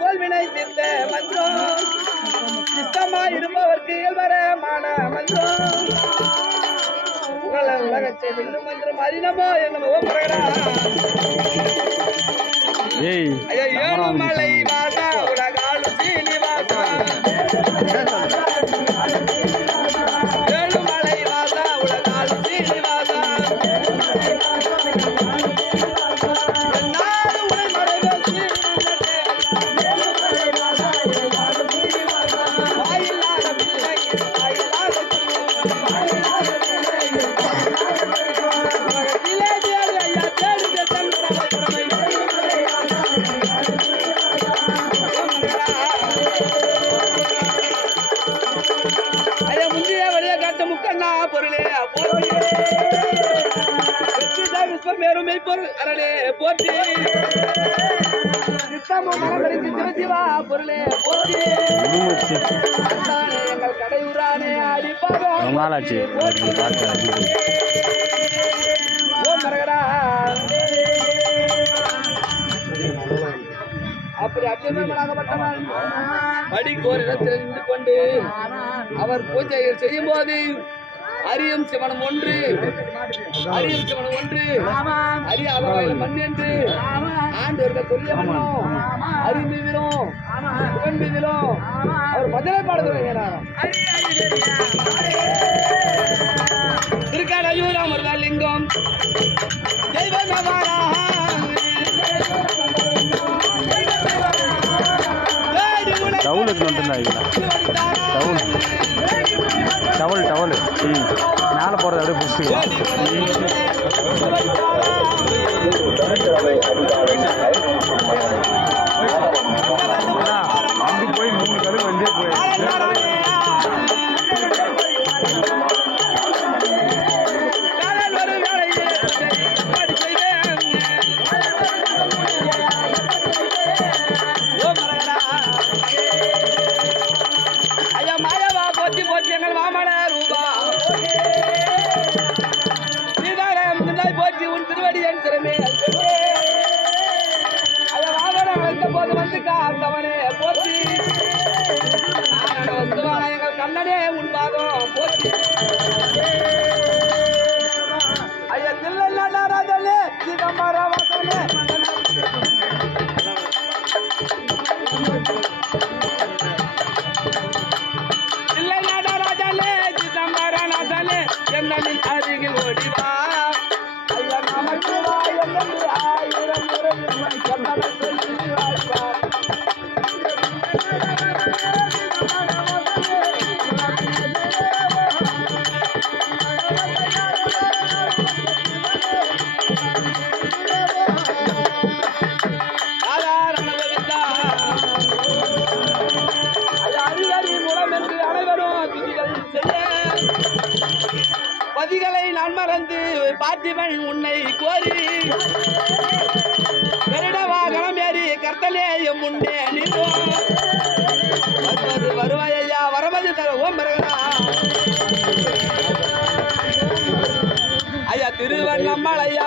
தோல்வினை தீர்த்த மந்திரம் இஷ்டமா இருப்பவர்க்கு இயல்பரமான மந்திரம் உலகத்தை வெல்லும் மந்திரம் அறினமோ என்னமோ ஏழுமலை வாசா உலகாளு சீனிவாசா ஏழுமலை வாசா உலகாளு சீனிவாசா மேருமை பொருள் அரணே போற்றி சிவசிவா பொருளே போற்றி எங்கள் கடையூரானே அடிப்பாக அப்படி அச்சமாகப்பட்டவன் படிக்கோர் இடத்தில் நின்று கொண்டு அவர் பூஜைகள் செய்யும் போது அரியும் சிவனம் ஒன்று அறியாத மண் என்று ஆண்டு சொல்லிய அறிந்திலும் புகழ்ந்திலும் அவர் பஜனை பாடுகிறார். திருக்காடையூராமர் லிங்கம் டவல் மேலே போகிறது அப்படியே பிடிச்சிக்கலாம். அங்கே போய் 3 கரு வந்தே போய் எங்கள் மாமன ரூபா சீதாராம் போற்றி உன் திருவடி என் திறமே அதை வாமன வந்த போது வந்து காத்தவனே போற்றி எங்கள் கண்ணனே உன் பாதம் போற்றி ஐயா தில்லை சிதம்பரம் வாசனே என்னின் அருகில் ஓடிவா ஐயா நமக்குவா என்று 1000 முறை கண்ணனை சொல்லி வாழ்வார். பதிகளை நான் மறந்து பார்த்திவன் உன்னை கோரி கருட வாகனம் ஏறி கர்த்தலே எம் முன்னே நின்றோம் வருவாயா வரமது தர ஓம் ஐயா திருவண்ணாமலையா